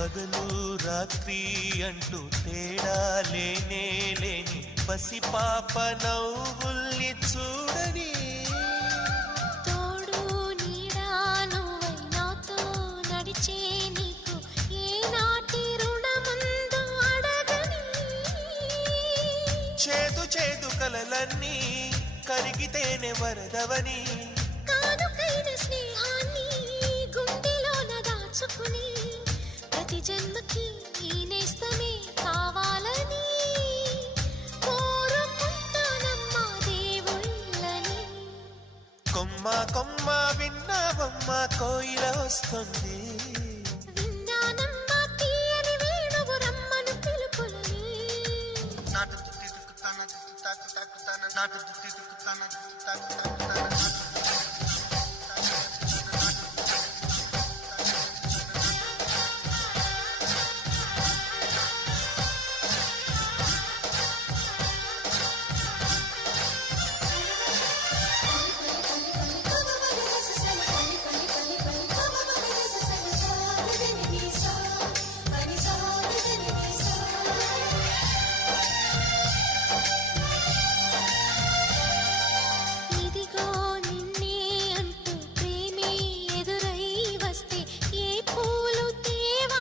పగలు రాత్రి అంటూ తేడా లేనే లేని పసిపాప నవ్వుల్ని చూడని తోడు నీడా నువ్వై నాతో నడిచే నీకు ఏనాటి రుణముందో అడగని చేదు చేదు కలలన్నీ కరిగితేనే వరదవని కానుకైన స్నేహాన్ని గుండెలోన దాచుకుని ప్రతి జన్మకి ఈ నేస్తమే కావాలని కోరుకుంటానమ్మా దేవుళ్ళని. కొమ్మ కొమ్మ విన్నావమ్మ కోయిల వస్తుంది, విన్నానమ్మా తీయని వేణువు రమ్మను పిలుపులని. నాటు తాకు తాకు తాకు నాటు